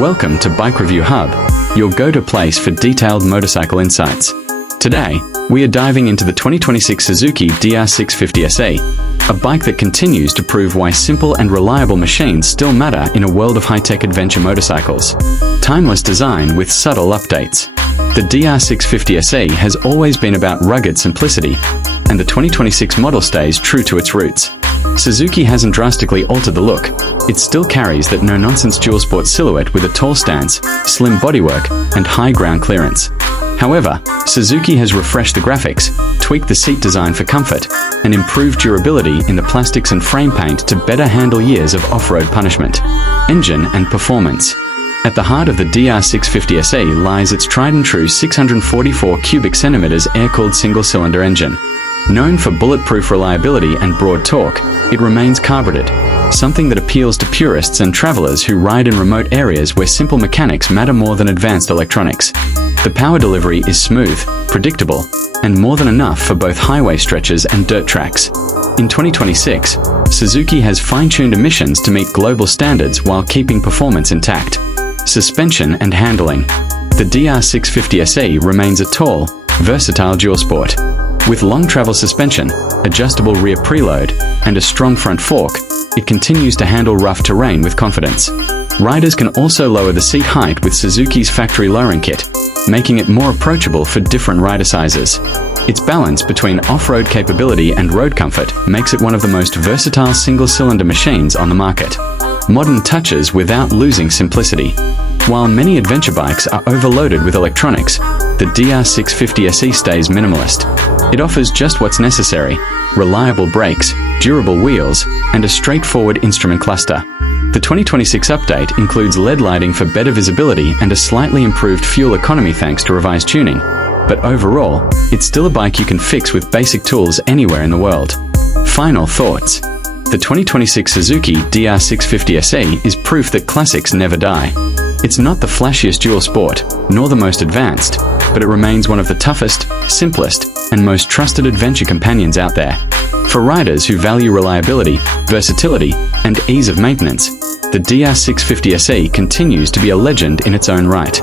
Welcome to Bike Review Hub, your go-to place for detailed motorcycle insights. Today, we are diving into the 2026 Suzuki DR650SE, a bike that continues to prove why simple and reliable machines still matter in a world of high-tech adventure motorcycles. Timeless design with subtle updates. The DR650SE has always been about rugged simplicity, and the 2026 model stays true to its roots. Suzuki hasn't drastically altered the look. It still carries that no-nonsense dual-sport silhouette with a tall stance, slim bodywork, and high ground clearance. However, Suzuki has refreshed the graphics, tweaked the seat design for comfort, and improved durability in the plastics and frame paint to better handle years of off-road punishment. Engine and performance. At the heart of the DR650SE lies its tried-and-true 644 cubic centimeters air-cooled single-cylinder engine. Known for bulletproof reliability and broad torque, it remains carbureted, something that appeals to purists and travelers who ride in remote areas where simple mechanics matter more than advanced electronics. The power delivery is smooth, predictable, and more than enough for both highway stretches and dirt tracks. In 2026, Suzuki has fine-tuned emissions to meet global standards while keeping performance intact. Suspension and handling. The DR650SE remains a tall, versatile dual-sport. With long travel suspension, adjustable rear preload, and a strong front fork, it continues to handle rough terrain with confidence. Riders can also lower the seat height with Suzuki's factory lowering kit, making it more approachable for different rider sizes. Its balance between off-road capability and road comfort makes it one of the most versatile single-cylinder machines on the market. Modern touches without losing simplicity. While many adventure bikes are overloaded with electronics, the DR650SE stays minimalist. It offers just what's necessary: reliable brakes, durable wheels, and a straightforward instrument cluster. The 2026 update includes LED lighting for better visibility and a slightly improved fuel economy thanks to revised tuning. But overall, it's still a bike you can fix with basic tools anywhere in the world. Final thoughts. The 2026 Suzuki DR650SE is proof that classics never die. It's not the flashiest dual sport, nor the most advanced, but it remains one of the toughest, simplest, and most trusted adventure companions out there. For riders who value reliability, versatility, and ease of maintenance, the DR650SE continues to be a legend in its own right.